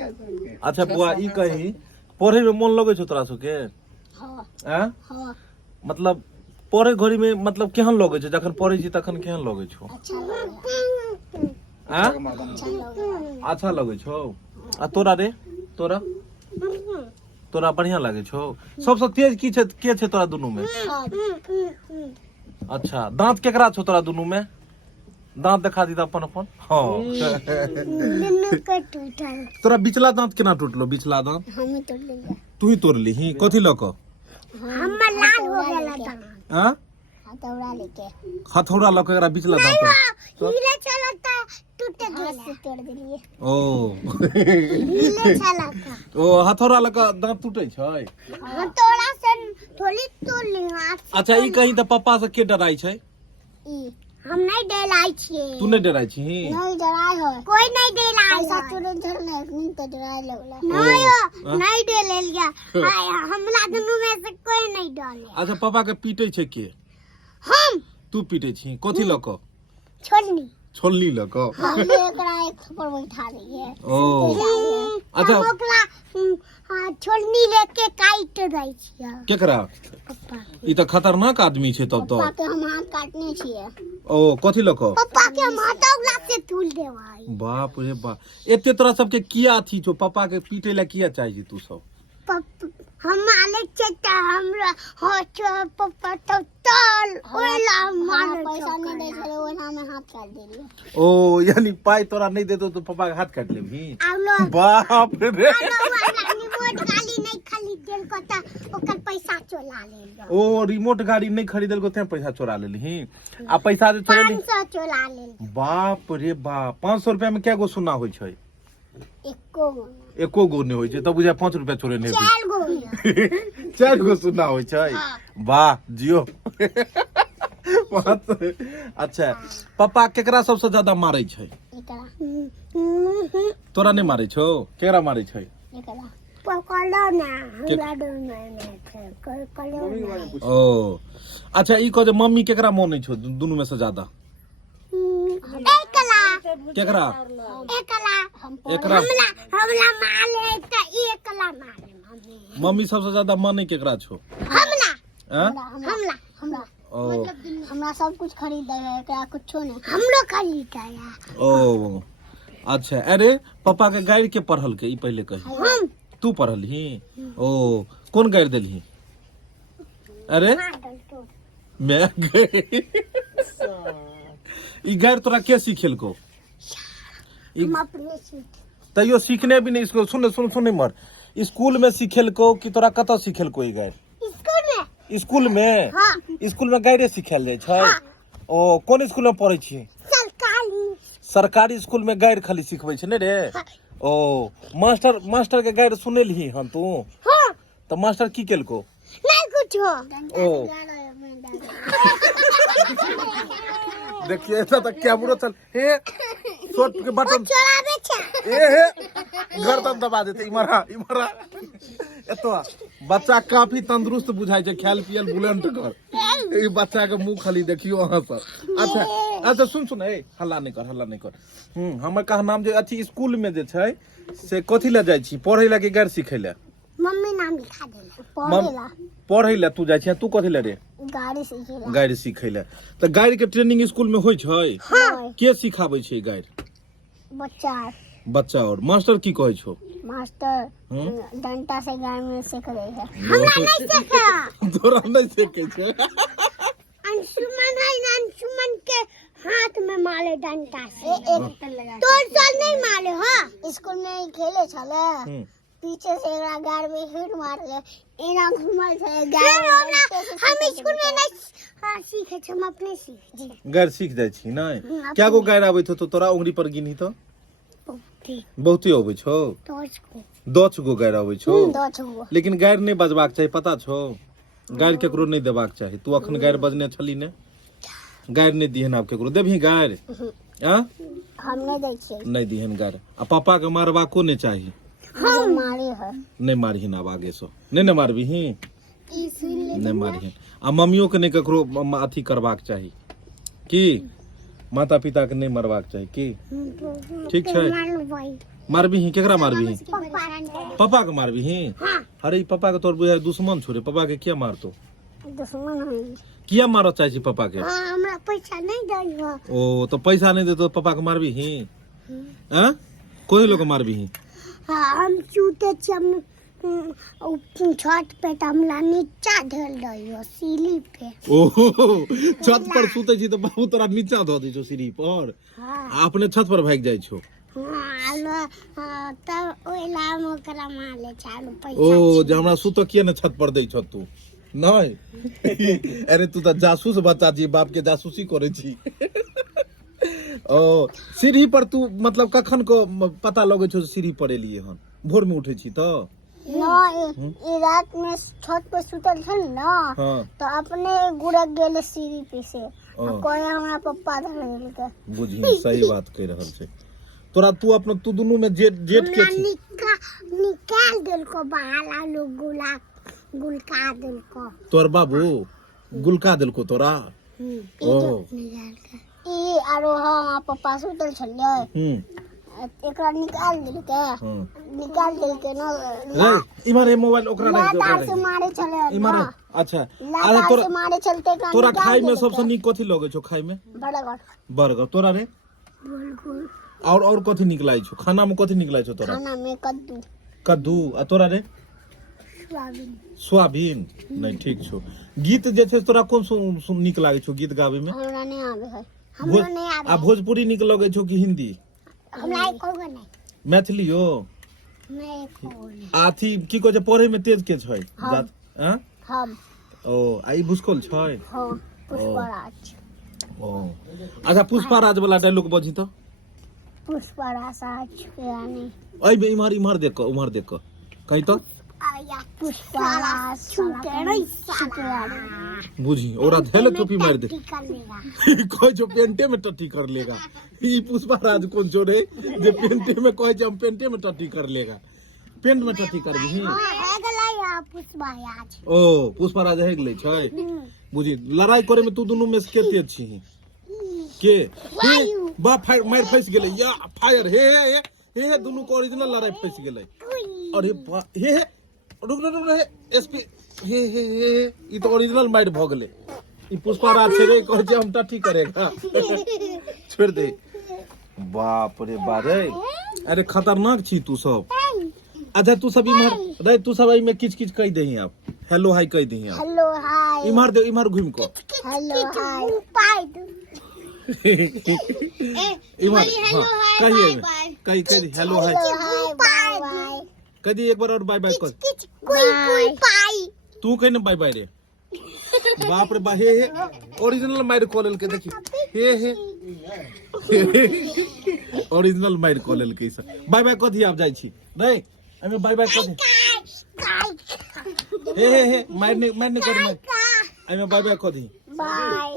अच्छा बुआ ई कही पढ़े में मन लगे छो तोरा सबके? हां हां मतलब पढ़े घड़ी में मतलब केहन लगे छो? जखन पढ़े छी तखन केहन लगे छो? अच्छा लगे। हां अच्छा लगे छो। आ तोरा रे तोरा तोरा बढ़िया लगे छो? सबसे तेज की छे के छे तोरा दोनों में? अच्छा दांत केकरा छो तोरा दोनों में? दांत दिखा दी अपन अपन। हां तोरा बिचला दांत केना टूटलो? बिचला दांत हम ही तोड़ लिया। तू ही तोड़ ली ही? कथि लको? हमर लाल हो गेला दांत। हां हथौड़ा लेके। हथौड़ा लको एकरा बिचला दांत हिले चलता टूट गेला से तोड़ देलिए। ओ हिले चलता। ओ हथौड़ा लका दांत टूटे छै? हथौड़ा से थोड़ी तोड़ ली हाथ। अच्छा ई कहीं त पापा से के डराई छै? ई हम नहीं डराई छिए। तू नहीं डराई छी? नहीं डराई हो। कोई नहीं डराई। पैसा चोरे झरने नहीं तो डराई लगला। नहीं डे ले लिया। हमरा दोनों में से कोई नहीं डरे। अच्छा पापा के पीटे छे के? हम। तू पीटे छी कथि लको? छोलनी। छोलनी लको? हम एकरा एक पर बैठा दिए। ओ अच्छा ओकरा छोलनी लेके काट दै छिए। केकरा? पापा। ई त खतरनाक आदमी छे तब तो। पापा के हम हाथ काटने छिए। ओ कथि लको? पापा के हथौड़ा से तूल देवाई। बाप रे बाप एते तोरा सबके किया अथी छो? पापा के पीटे ला किया चाहिए तू सब? हम मालिक चेता हमरा हो छो पापा तो तल ओला मार पैसा नहीं दे छले ओना में हाथ काट देलिए। ओ यानी पाई तोरा नहीं देतो तो पापा के हाथ काट लेबही? बाप रे रिमोट गाड़ी नहीं खरीदल को त ओकर पैसा चोरा लेलो। ओ रिमोट गाड़ी नहीं खरीदल को ते पैसा चोरा लेलही? आ पैसा जे चोरा 500 चोरा लेल। बाप रे बाप 500 रुपया में क्या गो सोना होय छै? एको गो नहीं होय छै त बुझा 5 रुपया चोरे ने। 4 गो 4 गो सोना होय छै। वाह जियो। अच्छा पापा केकरा सबसे ज्यादा मारै छै? तोरा नहीं मारै छो? केकरा मारै छै? ओ अच्छा ई कह जे मम्मी केकरा मानै छो दोनों में से ज्यादा? केकरा? एकरा हमला मारे त एकला मारे मम्मी। मम्मी सबसे ज्यादा माने केकरा छो? हमला। हमला ओ हमरा सब कुछ खरीद दे है एकरा कुछो नहीं। हमरो खरीद दे। ओ अच्छा अरे पापा के गाड़ी के पढ़ल के ई पहले कही? हम। तू पढ़ल ही? ओ कौन गाड़ी देलही? अरे मैं ई गाड़ी तोरा के सिखेल को? हम अपने सीख। तैयो सीखने भी नहीं इसको सुन मर स्कूल में सिखेल को कि तोरा कत सिखेल को ई गाड़ी? स्कूल में। स्कूल में? हाँ। स्कूल में गाड़ी सिखाल जाय छै? हाँ। ओ कौन स्कूल में पढ़ै छी? सरकारी स्कूल में गाड़ी खाली सिखबै छै ने रे? हाँ। ओ मास्टर के गाड़ी सुनेलही हन तू? हाँ। तो मास्टर की केलको? नहीं कुछो। ओ देखिए ऐसा तो कैमरा चल हे शॉट के बटन चलावे छै। ए गर्दन दबा देते इमरा एतो बच्चा काफी तंदुरुस्त बुझाय छै खेल पियल बुलंद कर। ई बच्चा के मुंह खाली देखियो अहां सब। अच्छा सुन ए हल्ला नहीं कर। हमर कहा नाम जे अथी स्कूल में जे छै से कथि ले जाय छी? पढ़ै ला कि गाड़ी सिखै ला? मम्मी नाम लिखा देला। पढ़ै ला तू जाय छी? तू कथि ले रे? गाड़ी सिखै ला। गाड़ी सिखै ला त गाड़ी के ट्रेनिंग स्कूल में होय छै? हां। के सिखाबै छै गाड़ी? बच्चा और मास्टर की कहै छो? मास्टर डंटा से गाड़ी में सिख रहे है। हमरा नहीं सिखा। तोरा नहीं सिखै छै? अंशुमन के हाथ में मारे डंटा से। तोर साल नहीं मारे हां? स्कूल में खेले छले पीछे से एकरा गाड़ में हिट मारले एना घुमल छै गाड़ में। हम स्कूल में नहीं सीखे छै हम अपने सीखे छी। गाड़ सीख जाय छी नहीं? क्या गो गाड़ आबै तो तोरा उंगली पर गिनही तो? बहुते आबै छो? 10 गो गाड़ आबै छो? 10 गो। लेकिन गाड़ नहीं बजबाक चाहिए पता छो? गाड़ केकरो नहीं देबाक चाहिए। तू अखन गाड़ बजने छली ने? गाड़ नहीं दिहन आब केकरो देबही गाड़? हां हम नहीं दै छी। नहीं दिहन गाड़। आ पापा के मारबाको नहीं चाहिए। हम मारे है। नहीं मारही ना आगे सो। नहीं मारबी ही? नहीं मारही। आ मम्मियों के नहीं ककरो अथी करबाक चाहिए की? माता पिता के नहीं मरबाक चाहिए की? ठीक छै? मारबी ही केकरा मारबी ही पापा के मारबी ही अरे ई पापा के तोर बुझाय दुश्मन छोरे पापा के किया मारतो दुश्मन है किया मारो चाहे छी पापा के हमरा पैसा नहीं दई हो ओ तो पैसा नहीं दे तो पापा के मारबी ही हैं कोई लोग मारबी ही हम चूते छी हम छत पे हमला नीचा ढल रही हो सीढ़ी पे ओहो छत पर सुते छी तो बाबू तोरा नीचा ध दै छो सीढ़ी पर अपने छत पर भाग जाय छो तब ओला मोकरा माले चालू पैसा ओ जे हमरा सुतो किया ने छत पर दै छ तू नहीं अरे तू तो जासूस बच्चा जी बाप के जासूसी करे छी ओ सीढ़ी पर तू मतलब कखन को पता लगे छो सीढ़ी पर एलिए हन भोर में उठे छी तो ए रात में छत पे सुतल छल ना तो अपने गुड़क गेले सीढ़ी पे से कोई हमरा पप्पा धर गेल के बुझी सही बात कह रहल छै तोरा तू अपना तू दोनों में जेठ के छी निकाल देल को बहाला लोग गुलका देल को तोर बाबू गुलका देल को तोरा ओ ई आरो हम पप्पा सुतल छलिए एकरा निकाल देल के ना रे इमारे मोबाइल ओकरा रख दे से मारे चले इमारे अच्छा अरे तोरा मारे चलते का तोरा खाई में सबसे नीक कथि लगे छो खाई में बर्गर तोरा रे बिल्कुल और कथि निकलाई छो खाना में कथि निकलाई छो तोरा खाना में कद्दू आ तोरा रे सोयाबीन नहीं ठीक छो गीत जे छै तोरा कोन सुन नीक लागे छो गीत गावे में हमरा नहीं आवे है हमरा नहीं आवे आ भोजपुरी नीक लगे छो कि हिंदी हमरा एको नहीं मैथिलियो नहीं एको नहीं आथी की कहै छै पढ़े में तेज के छै जात हैं हम ओ आई भुसकोल छै हां पुष्पराज ओ अच्छा पुष्पराज वाला डायलॉग बजी तो पुष्पराज यानी आई बे इमहर देख के उमहर देख के कहि तो आया पुष्पराज छुके नहीं बुझी ओरा धैले टोपी मार दे कोई जो पेंटे में टट्टी कर लेगा ई पुष्पराज कौन छोड़े जे पेंटे में कोई हम पेंटे में टट्टी कर लेगा पेंट में टट्टी कर भी पुष्पराज ओ पुष्पराज है गेलै छै बुझी लड़ाई करे में तू दोनों में से के तेज छी के बा फायर मार फंस गेलै या फायर हे दोनों को ओरिजिनल लड़ाई फंस गेलै अरे हे रुक एसपी हे ई तो ओरिजिनल माइट भ गेलै ई पुष्पराज छै रे कहै छै हम टट्टी करेगा छोड़ दे बाप रे बा रे अरे खतरनाक छी तू सब अच्छा तू सब इमहर रे तू सब में किच किच कह देही आप हेलो हाय कह देही आप हेलो हाय इमहर घूम को हेलो हाय पाई इमहर कहिए हेलो हाय बाय कह दी एक बार और बाय बाय कर कोई पाई तू कह ना बाय बाय रे बाप रे बा हे ओरिजिनल माइर कॉल के देखी हे ओरिजिनल माइर कॉल के सर बाय बाय कथी आप जाय छी नहीं एमे बाय बाय कथी हे माइर ने कर मैं एमे बाय बाय कथी बाय